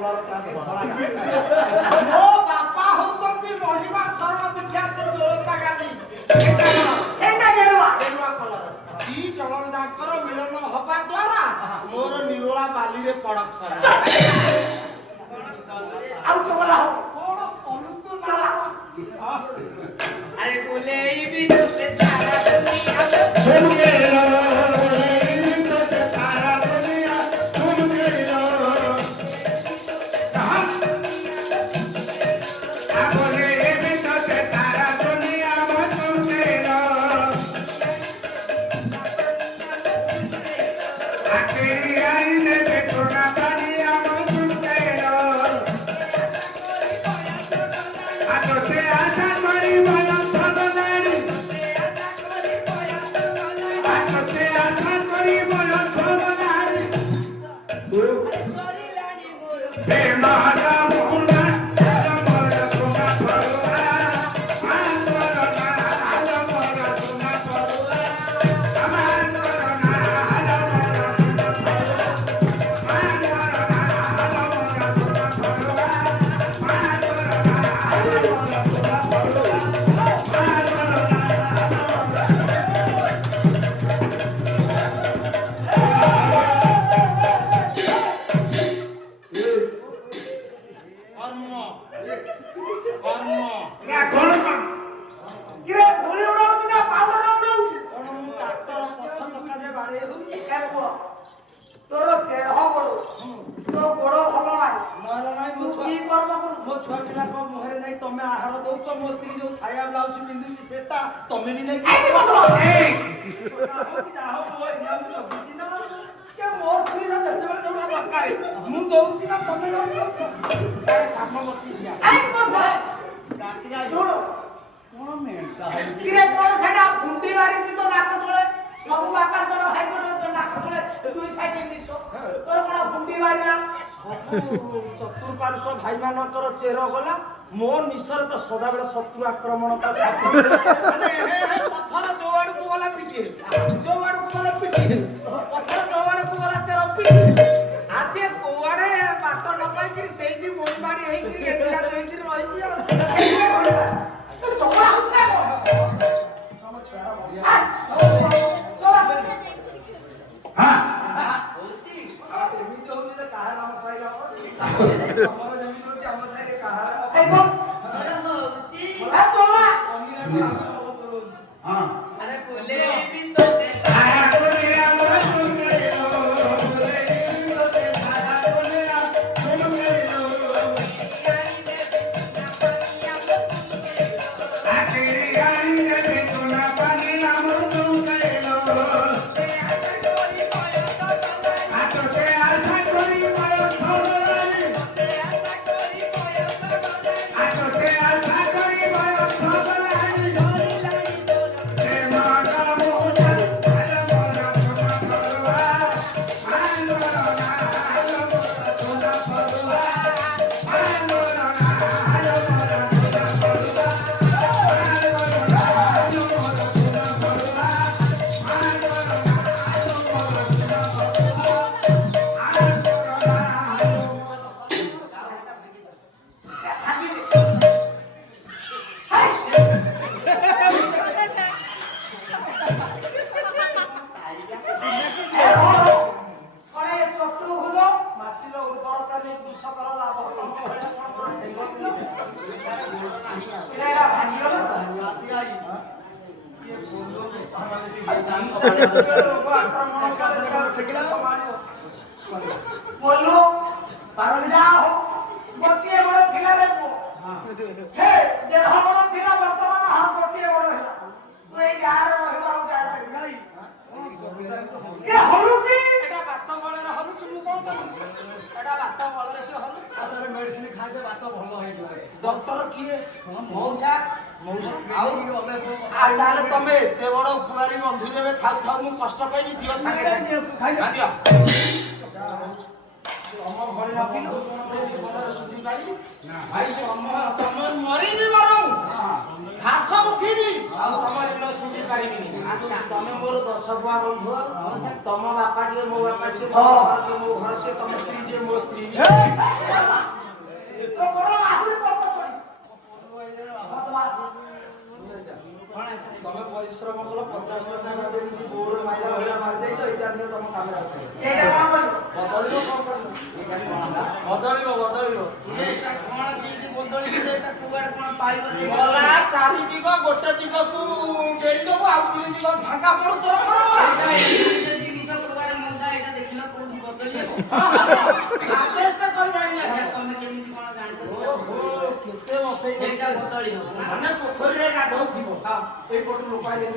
ମୋ ବାପା ହଉଛନ୍ତି ମହିମା ସର୍ବବିଖ୍ୟାତ ଜୋରନ୍ଦା ଗାଦି। ସେଇଟା ଗେରୁଆ କଲର ଦି ଜଣ ଯାଙ୍କର ମିଳନ ହବା ଦ୍ୱାରା ମୋର ନିରୋଳା ବାଲିରେ ପ୍ରଡକ୍ସନ। ଆଉ ଚଗଲା ହବ କଣ କରୁଛୁ ନା? अरे बोले भी तो से सारा दुनिया चतुर्पार्श्व भाई मानकर चेर गला मो निशर तो सदाबेले शत्रु आक्रमण कर पत्थर जो आड़ को वाला पिटी जो आड़ को वाला पिटी पत्थर जो आड़ को वाला चेर पिटी आसे कोआड़े बाट न पाई कि सेठी मोई बाड़ी हेई कि केतिया देई कि रही छी तो चगला होता है समझ प्यारा बढ़िया हां होती एमिति होती तो काहे नाम साई हमर जमीन होती हमर साई रे काहा ए बस होती बोला चला हां अरे बोले भी तो सारा बोले हमर सुन गयो बोले भी तो सारा बोले सुन गयो आखिरी गाड़ी में सुना पानी नाम सुन गयो आतोटे आशा कोरी भयो सबरानी आतोटे आशा कोरी भयो सबरानी हे मागा मोजा आला मोरा सोना परवा आलो ना आलो मोरा सोना परवा आलो ना आलो मोरा सोना परवा आलो ना आलो मोरा सोना परवा आलो ना आलो मोरा सोना कणे चतुर्भुज ମାଟିର ଉର୍ବରତା ନେଇ କୃଷକର ଲାଭ ଏରା ଭାଙ୍ଗିଗଲା बोलो पारजा गोटिए बड़ थिला रे पो हे देह बड़ थिला वर्तमान हां गोटिए बड़ हैला तू ए गार रहबा जा नहीं ए हलुची एटा बात बळे रे हलुची मु कोन करू एटा बात बळे रे से हलु ତାପରେ ମେଡିସିନ ଖାଇଲେ ବାତ ଭଲ ହେଇଯିବ ଡକ୍ଟର କିଏ ମଉସା ଆଉ ତାହେଲେ ତମେ ଏତେ ବଡ କୁଆରୀ ବନ୍ଧୁ ଯେବେ ଥାଉ ଥାଉ ମୁଁ କଷ୍ଟ ପାଇବି ଦିଅ ସାଙ୍ଗେ ସାଙ୍ଗେ ଖାଇଲେ ଦିଅ ତମ କମଳି ରଖିଲୁ ସୁଧି ପାରିବି ଭାଇ ତମେ ମରିବି ବରଂ ଘାସ ଉଠିବି ଆଉ ତମ ଋଣ ସୁଝି ପାରିବିନି। ଆଚ୍ଛା ତମେ ମୋର 10 ଗୁଆ ବନ୍ଧୁ ତମ ବାପା ଯିଏ ମୋ ବାପା ସିଏ ତମ ଘର ଯିଏ ମୋ ଘର ସିଏ ତମ ସ୍ତ୍ରୀ ଯିଏ ମୋ ସ୍ତ୍ରୀ ତ ବଡ ଆହୁରି ପାପ ପଡି ତମେ ପରିଶ୍ରମ କଲ 50 ଟଙ୍କା ନ ଦେଇକି ବୋର ମାଇଲା ଭଳିଆ ମାରି ଦେଇଛ ଏଇଟା ନିଅ ତମ କାମରେ ଆସିବ ସେଇଟା କଣ କରିବ ବଦଳିବ କଣ କରିବ ବଦଳିବ ବଦଳିବ ଏଇଟା କଣ କେମିତି ବଦଳିଛି ଏଇଟା କୁଆଡେ କଣ ପାଇବ ଗଲା 4 ଦିଗ ଗୋଟେ ଦିଗକୁ ଡେରି ଦବୁ ଆଉ 3 ଦିଗ ଫାଙ୍କା ପଡୁ ତୋର ଏଇଟା ଜିନିଷ କୁଆଡେ ମଉସା ଏଇଟା ଦେଖିଲ କୋଉଠି ବଦଳିବ ଆଦେଶ କରି ଜାଣିଲେ ତମେ କେମିତି କଣ ଜାଣିଛ ଓହୋ କେତେ ବସେଇ ସେଇଟା ବଦଳିବ ମାନେ ପୋଖରୀରେ ଗାଧଉଥିବ ଏଇପଟୁ ଲୋକ ଆଇଲେ